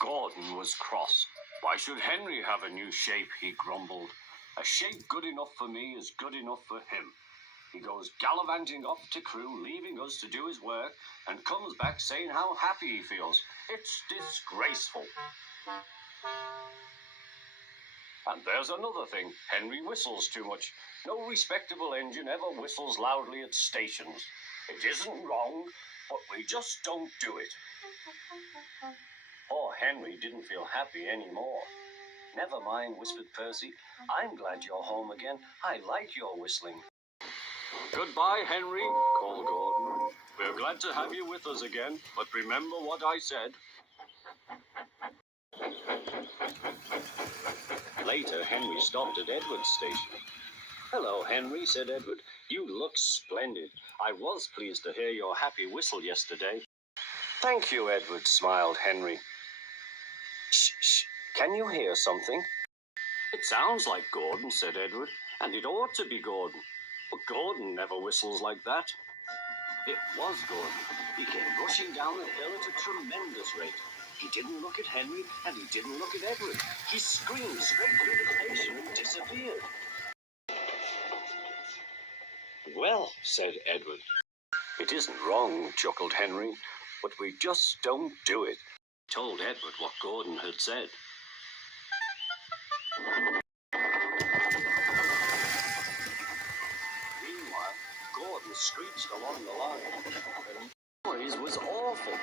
Gordon was cross. Why should Henry have a new shape, he grumbled. A shape good enough for me is good enough for him. He goes gallivanting off to crew, leaving us to do his work, and comes back saying how happy he feels. It's disgraceful. And there's another thing. Henry whistles too much. No respectable engine ever whistles loudly at stations. It isn't wrong, but we just don't do it. Poor Henry didn't feel happy anymore. Never mind, whispered Percy. I'm glad you're home again. I like your whistling. Goodbye, Henry, called Gordon. We're glad to have you with us again, but remember what I said. Later, Henry stopped at Edward's station. Hello, Henry, said Edward. You look splendid. I was pleased to hear your happy whistle yesterday. Thank you, Edward, smiled Henry. Shh, shh. Can you hear something? It sounds like Gordon, said Edward, and it ought to be Gordon. But Gordon never whistles like that. It was Gordon. He came rushing down the hill at a tremendous rate. He didn't look at Henry, and he didn't look at Edward. He screamed straight through the station and disappeared. Well, said Edward. It isn't wrong, chuckled Henry, but we just don't do it. He told Edward what Gordon had said. Meanwhile, Gordon screeched along the line. The noise was awful.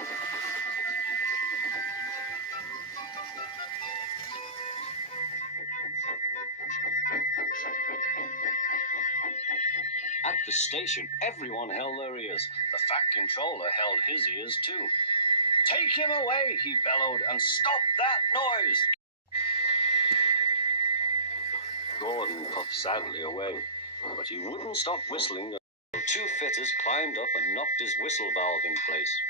At the station, everyone held their ears. The Fat Controller held his ears too. Take him away, he bellowed, and stop that noise! Gordon puffed sadly away, but he wouldn't stop whistling until two fitters climbed up and knocked his whistle valve in place.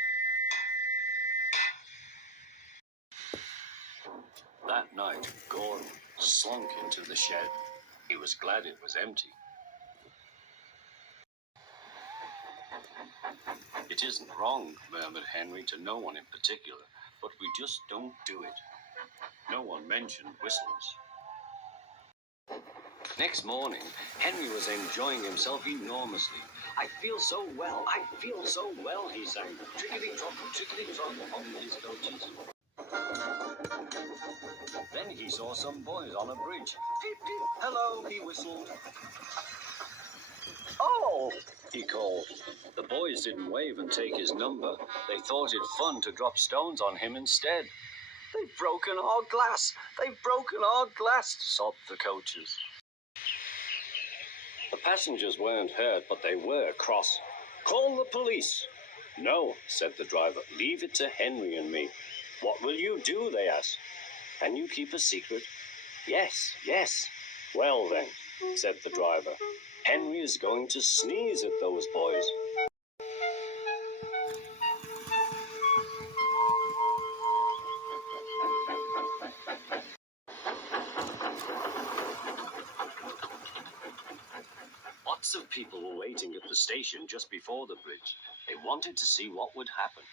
That night, Gordon slunk into the shed. He was glad it was empty. It isn't wrong, murmured Henry to no one in particular, but we just don't do it. No one mentioned whistles. Next morning, Henry was enjoying himself enormously. I feel so well, he sang. Trickety-trot, trickety-trot on his coaches. Then he saw some boys on a bridge. Peep, peep, hello, he whistled. Oh, he called. The boys didn't wave and take his number. They thought it fun to drop stones on him instead. They've broken our glass! They've broken our glass! Sobbed the coaches. The passengers weren't hurt, but they were cross. Call the police. No, said the driver. Leave it to Henry and me. What will you do, they asked. Can you keep a secret? Yes, yes. Well then, said the driver. Henry is going to sneeze at those boys. Lots of people were waiting at the station just before the bridge. They wanted to see what would happen.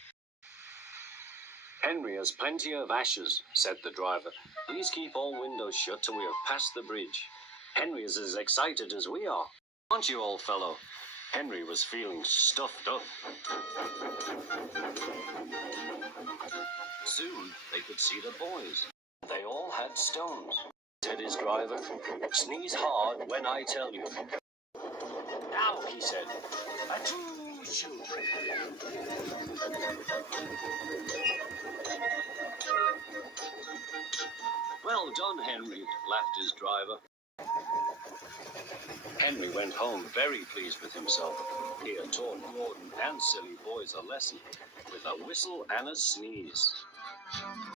Henry has plenty of ashes, said the driver. Please keep all windows shut till we have passed the bridge. Henry is as excited as we are. Aren't you, old fellow? Henry was feeling stuffed up. Soon they could see the boys. They all had stones, said his driver. Sneeze hard when I tell you. Now, he said. Achoo-choo. Well done, Henry, laughed his driver. Henry went home very pleased with himself. He had taught Gordon and silly boys a lesson with a whistle and a sneeze.